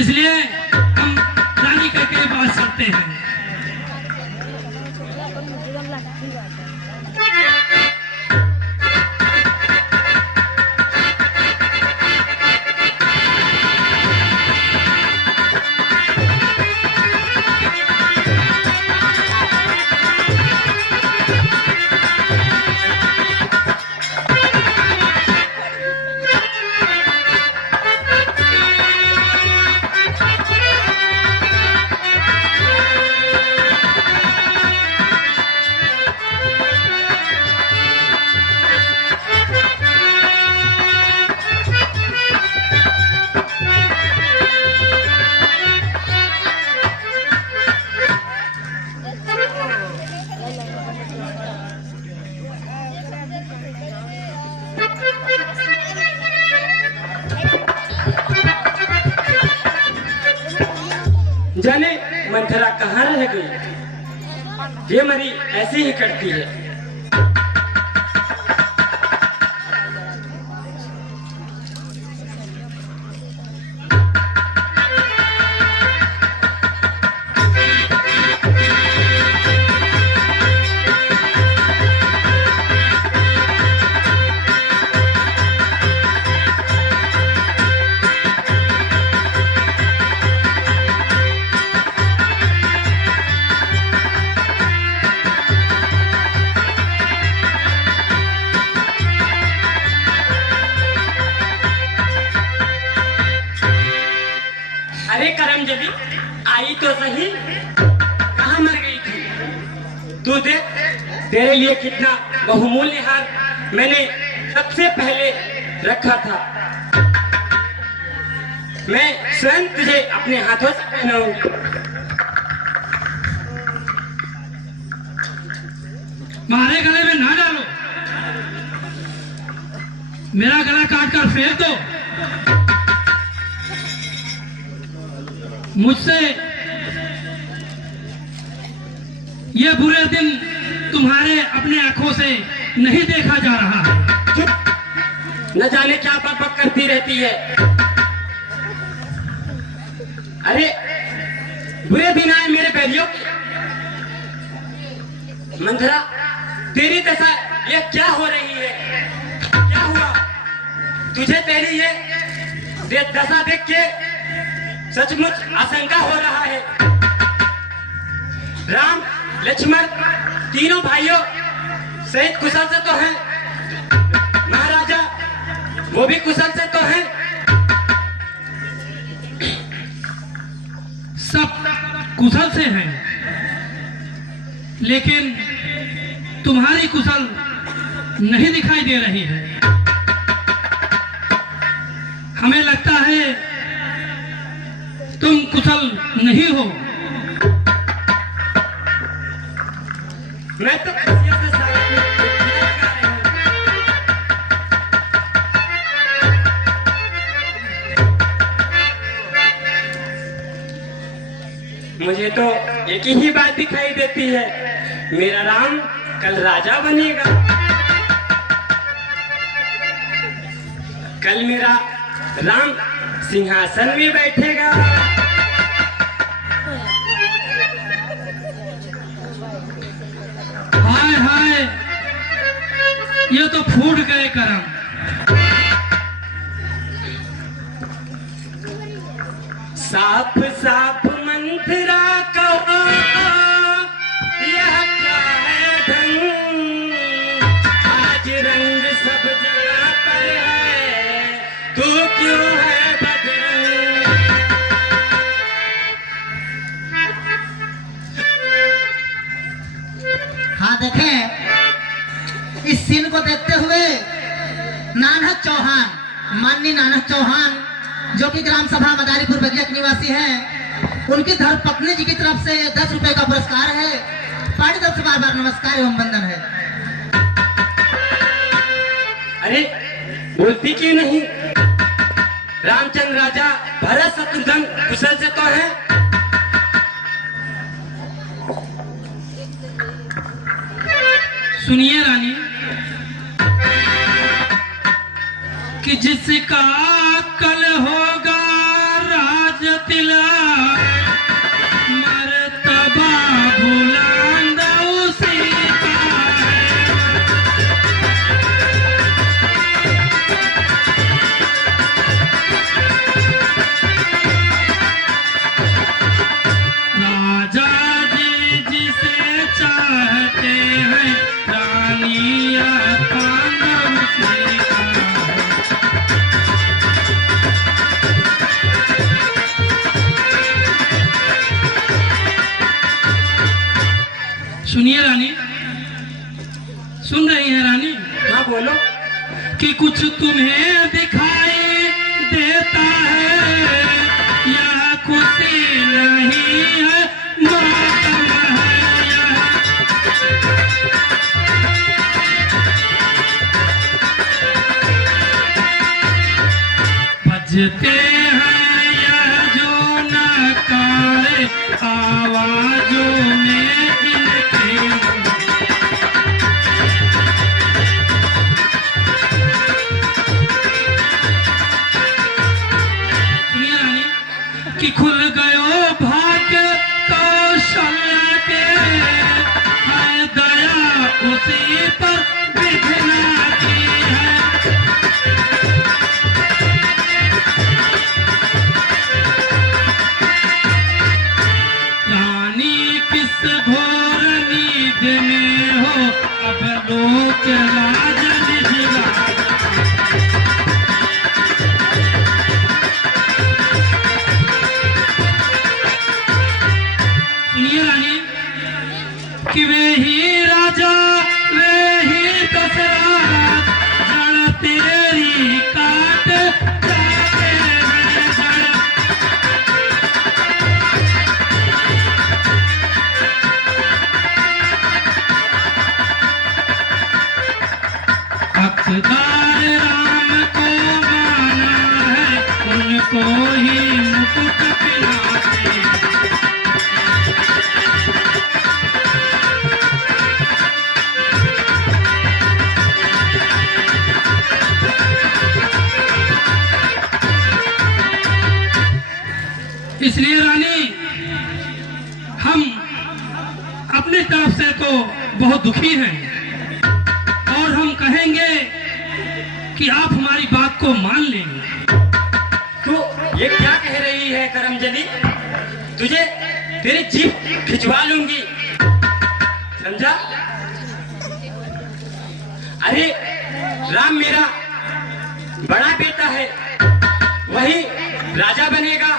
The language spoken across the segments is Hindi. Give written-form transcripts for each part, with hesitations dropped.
इसलिए हम रानी के पास चलते हैं। जाने मंथरा कहाँ रह गई? ये मरी ऐसे ही करती है। अरे करमजदी, आई तो सही, कहाँ मर गई थी? तू देख, तेरे लिए कितना बहुमूल्य हार मैंने सबसे पहले रखा था। मैं स्वयं तुझे अपने हाथों से पहनाऊंगी। मारे गले में ना डालो, मेरा गला काट कर फेंक दो। मुझसे ये बुरे दिन तुम्हारे अपने आंखों से नहीं देखा जा रहा है। चुप, न जाने क्या बक करती रहती है। अरे बुरे दिन आए मेरे बैरियों के। मंथरा, तेरी दशा ये क्या हो रही है? क्या हुआ तुझे? तेरी ये दशा देख के सचमुच आशंका हो रहा है। राम लक्ष्मण तीनों भाइयों सहित कुशल से तो हैं, महाराजा वो भी कुशल से तो हैं। सब कुशल से हैं, लेकिन तुम्हारी कुशल नहीं दिखाई दे रही है। हमें लगता है तुम कुशल नहीं हो। मैं तो मुझे तो एक ही बात दिखाई देती है, मेरा राम कल राजा बनेगा। कल मेरा राम सिंहासन में बैठेगा। हाय हाय, ये तो फूट गए करम। साफ साफ मंथरा कहो, यह क्या है ढंग? आज रंग सब जगह पर है, तू क्यों है बदरंग? हाँ देखें, इस सीन को देखते हुए नानक चौहान, माननीय नानक चौहान जो कि ग्राम सभा मदारीपुर बगिया के निवासी हैं, उनकी धर्मपत्नी जी की तरफ से 10 रुपए का पुरस्कार है। पार्टी तरफ से बार बार नमस्कार एवं वंदन है। अरे बोलती क्यों नहीं? रामचंद्र राजा भरत शत्रुघ्न कुशल से तो है। सुनिए रानी, कि जिसका कल होगा राज तिला मर्तबा बुलंद उसी का राजा जी जिसे चाहते हैं रानिया पांडव उसी का सुनिए रानी, सुन रही हैं रानी? हाँ बोलो। कि कुछ तुम्हें दिखाई देता है, यह खुशी नहीं है मातम है यह। बजते हैं यह जो नकारे आवाजों में इनके। सुनिए रानी कि खुल गयो भाग्य कौशल्या के, है दया उसी पर विघ्ना की है। रानी किस घोर नींद में हो, अब लोक लाज निजरा। सुनिए रानी कि वे ही राजा वे ही दशरथ, जड़ तेरी काट जाते हैं जड़। हकदार राम को माना है, उनको ही मुकुट पिलाते। इसलिए रानी हम अपनी तरफ से तो बहुत दुखी हैं और हम कहेंगे कि आप हमारी बात को मान लेंगे। तू ये क्या कह रही है करमजली? तुझे तेरी जीभ खिंचवा लूंगी, समझा? अरे राम मेरा बड़ा बेटा है, वही राजा बनेगा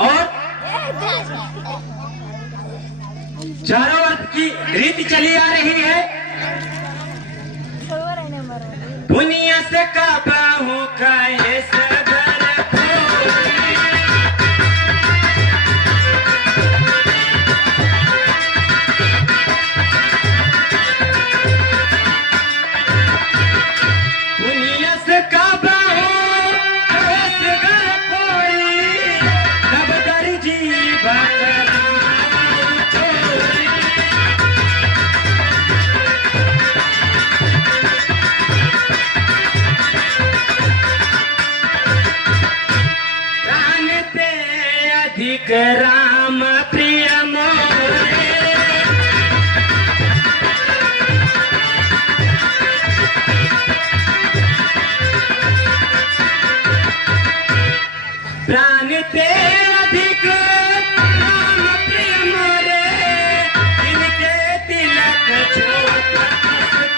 और चारों वर्ष की रीति चली आ रही है। दुनिया से काबू का ये सदर खोई। दुनिया से काबू का सदर खोई, तब दर जीवा अधिक राम प्रिय मोरे। प्राण ते अधिक राम प्रिय मोरे, इनके तिलक छोटा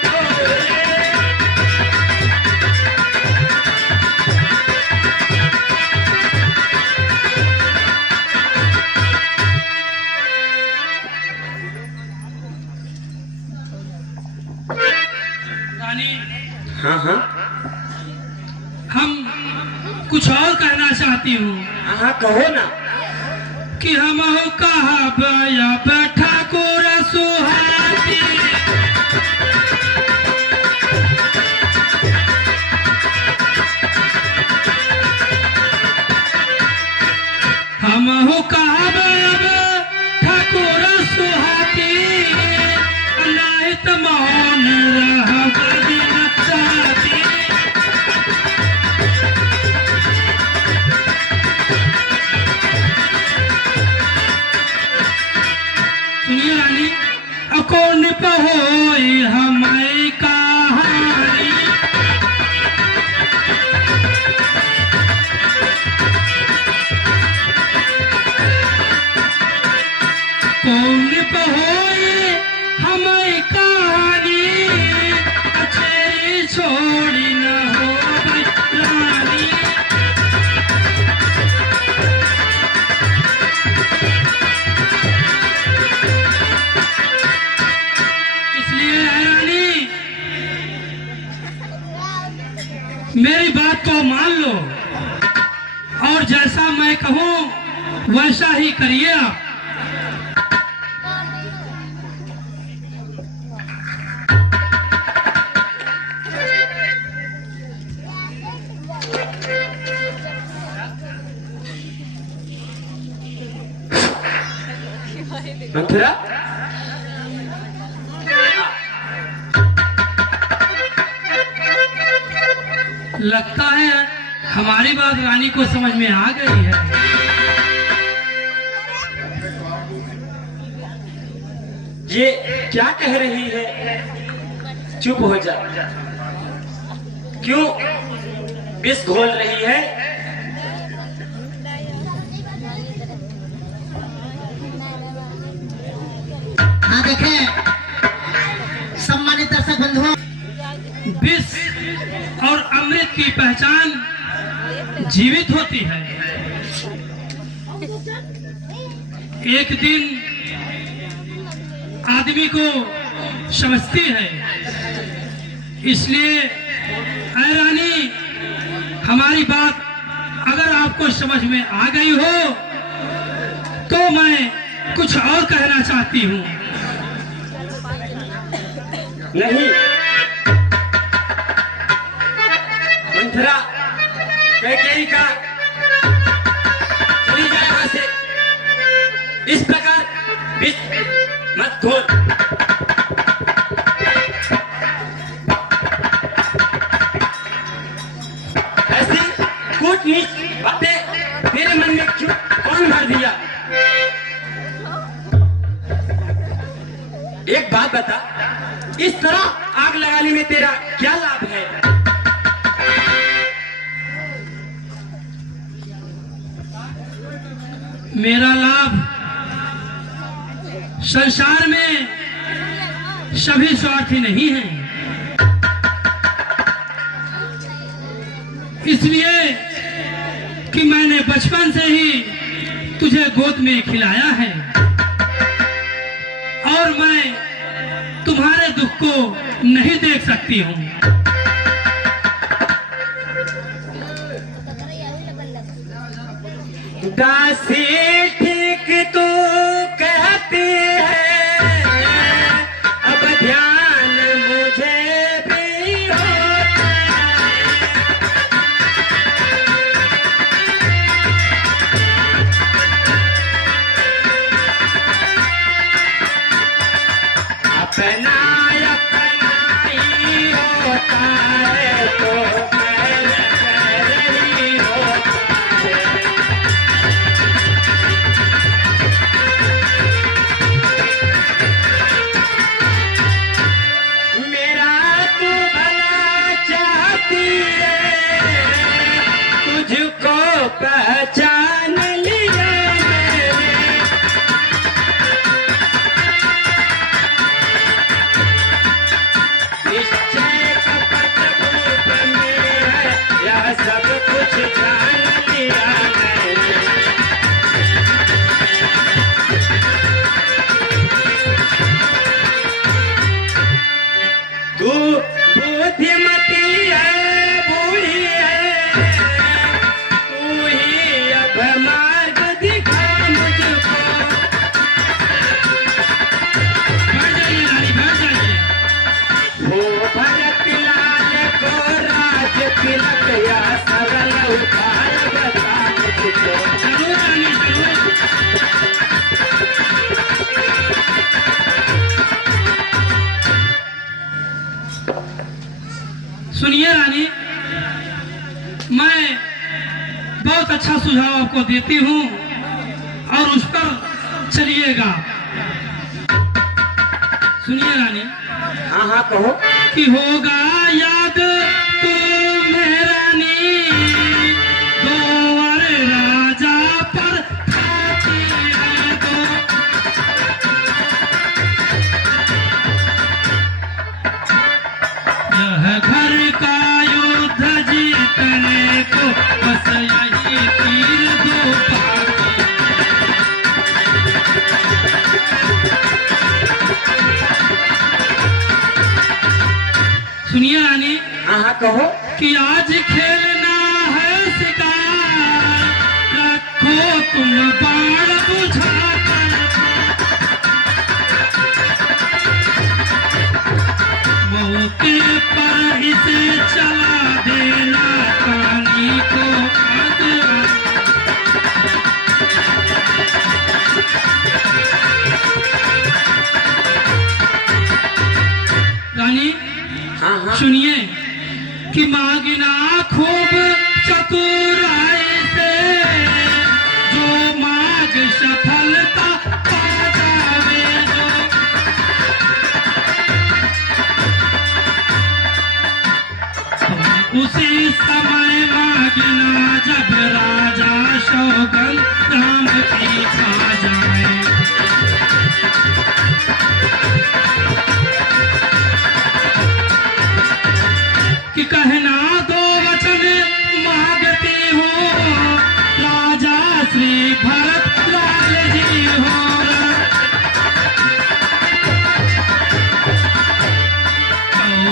तोरे। रानी हाँ हाँ हम कुछ और कहना चाहती हूँ हाँ कहो ना। कि हम कहा बया बैठा को सुहाती, हम कहा ठाकुर सुहाती, अनाहित मौन रह बिन चाहती। मैं कहूं वैसा ही करिए आप। मंथुरा, लगता है हमारी बात रानी को समझ में आ गई है। ये क्या कह रही है? चुप हो जा। क्यों विष घोल रही है? हाँ देखें सम्मानित दर्शक बंधुओं, विष और अमृत की पहचान जीवित होती है। एक दिन आदमी को समझती है। इसलिए ऐ रानी, हमारी बात अगर आपको समझ में आ गई हो तो मैं कुछ और कहना चाहती हूँ। नहीं मंथरा, कैकेयी का चली जाए यहाँ से। इस प्रकार विष मत घोल। ऐसी कूटनीच बातें तेरे मन में क्यों कौन भर दिया? एक बात बता, इस तरह आग लगाने में तेरा क्या लाभ है? मेरा लाभ, संसार में सभी स्वार्थी नहीं हैं। इसलिए कि मैंने बचपन से ही तुझे गोद में खिलाया है और मैं तुम्हारे दुख को नहीं देख सकती हूँ। दासी ठीक तू कहती है, अब ध्यान मुझे भी होता है। अपना अपना ही होता है तो नहीं होता है। मेरा तू भला चाहती है, तुझको पहचान लिया मैंने। निश्चय कपट रूप में है, यह सब कुछ जान लिया मैंने। तू बुद्धिमती है, बूढ़ी है, तू ही अब मार्ग दिखा मुझको। बैठ जाइए रानी, बैठ जाइए। हो भरत लाल को राज तिलक या सरल उपाय बता मुझको। जरूर रानी, जरूर। सुनिए रानी, मैं बहुत अच्छा सुझाव आपको देती हूँ और उस पर चलिएगा। सुनिए रानी, हाँ हाँ कहो। कि होगा याद तुम्हें रानी, दोवर राजा पर खाती है दो। यह घर का युद्ध जीतने को बस यही तीर दो पाती। सुनिए रानी, हाँ हाँ कहो। कि आज खेलना है शिकार, रखो हो तुम बाण बुझाकर, मौके पर इसे चला देना कानी को आग। रानी हाँ हाँ सुनिए कि मांगना खूब चतुराई से, जो मांग सफलता पा जावे जो। उसी समय मांगना जब राजा सौगंध राम की खा जाए। कि कहना दो वचन मांगती हूँ, राजा श्री भरत लाल जी हो।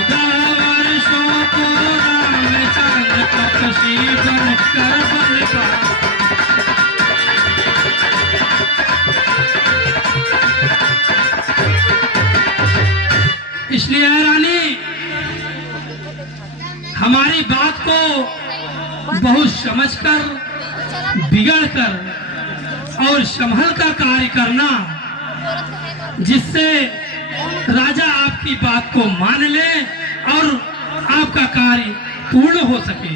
14 वर्षों को रामचंद्र तपस्वी बनकर बनवास। इसलिए रानी हमारी बात को बहुत समझकर, बिगड़कर और संभल कर कार्य करना, जिससे राजा आपकी बात को मान ले और आपका कार्य पूर्ण हो सके।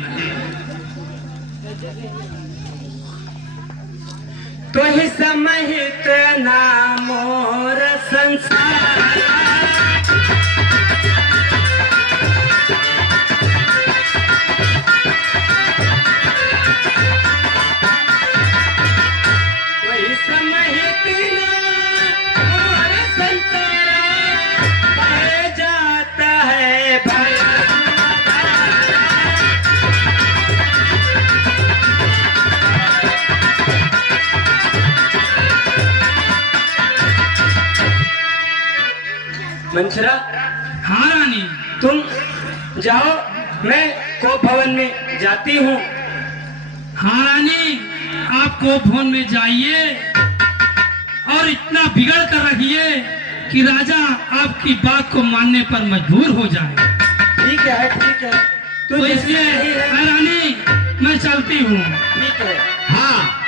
तो ही समहित नामोर संसार, मंथरा। हाँ रानी तुम जाओ, मैं कोप भवन में जाती हूँ। हाँ रानी आप कोप भवन में जाइए और इतना बिगड़ कर रखिए कि राजा आपकी बात को मानने पर मजबूर हो जाए। ठीक है ठीक है। तो इसलिए रानी मैं चलती हूँ। ठीक है। हाँ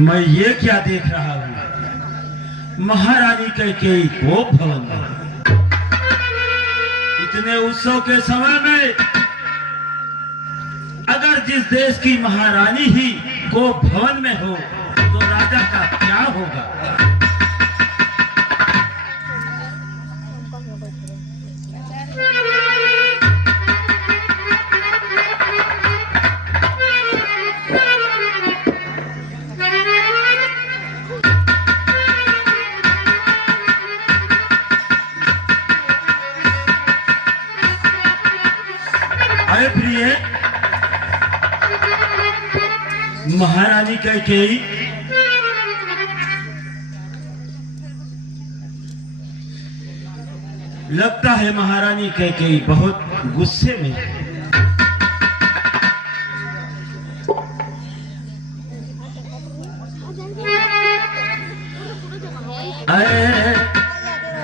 मैं ये क्या देख रहा हूँ, महारानी कैकेयी कोप भवन में। इतने उत्सव के समय में अगर जिस देश की महारानी ही कोप भवन में हो तो राजा का क्या होगा। अरे प्रिय महारानी कैकेयी, लगता है महारानी कैकेयी बहुत गुस्से में है।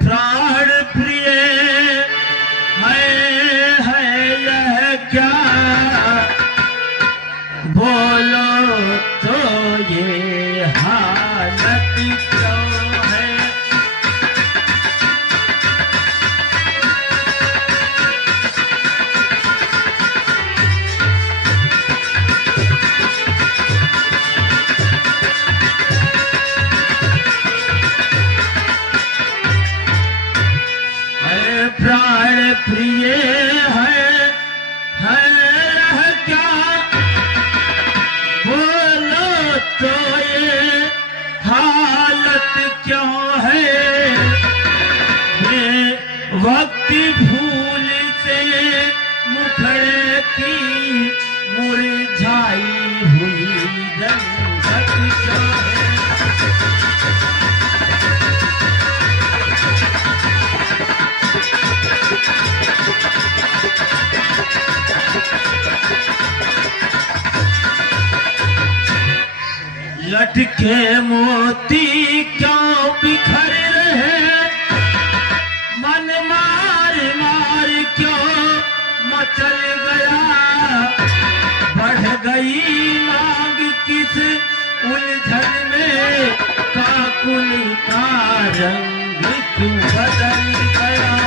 प्राण प्रिय है यह क्या बोलो तो ये हालत क्यों है। प्रिय है रह क्या बोलो तो ये हालत क्यों है वक्ति फूल से मुखड़े की मुरझाई हुई रंगत क्या है। लटके मोती क्यों बिखर रहे मन मार मार क्यों मचल गया बढ़ गई मांग किस उलझन में काकुल का रंग क्यों बदल गया।